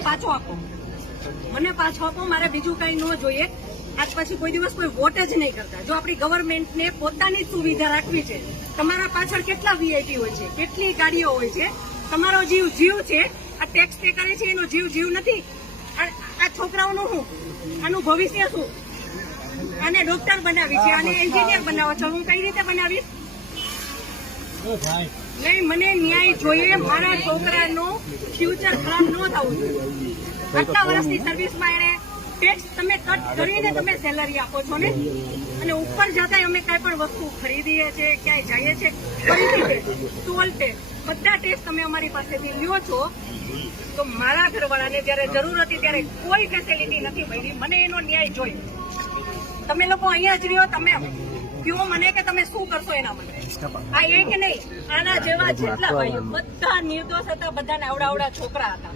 મને પાછો આપો, મને પાછો આપો. મારે બીજું કઈ ન જોઈએ. આજ પછી કોઈ દિવસ કોઈ વોટ જ નહીં કરતા. જો આપણી ગવર્મેન્ટને પોતાની સુવિધા રાખવી છે, તમારા પાછળ કેટલા વીઆઈપી હોય છે, કેટલી ગાડીઓ હોય છે, તમારો જીવ જીવ છે. આ ટેક્સ પે કરે છે એનો જીવ જીવ નથી. આ છોકરાઓનું શું, આનું ભવિષ્ય શું? આને ડોક્ટર બનાવી છે, આને એન્જિનિયર બનાવો છો, હું કઈ રીતે બનાવીશ? નહીં, મને ન્યાય જોઈએ. મારા છોકરાનું ફ્યુચર ખરાબ ન થવું જોઈએ. આટલા વર્ષની સર્વિસમાં એને ટેક્સ તમે કટ કરીને તમે સેલરી આપો છો ને, અને ઉપર જતા અમે કઈ પણ વસ્તુ ખરીદીએ છીએ, ક્યાંય જઈએ છીએ, ખરીદી ટોલ ટેક્સ બધા ટેક્સ તમે અમારી પાસેથી લ્યો છો. તો મારા ઘરવાળાને જયારે જરૂર હતી ત્યારે કોઈ ફેસિલિટી નથી મળી. મને એનો ન્યાય જોઈએ. તમે લોકો અહીંયા જ રહ્યો, તમે કહો મને કે તમે શું કરશો એના માટે. આ એક નહીં, આના જેવા જેટલા ભાઈઓ બધા નિર્દોષ હતા, બધાને આવડા છોકરા હતા.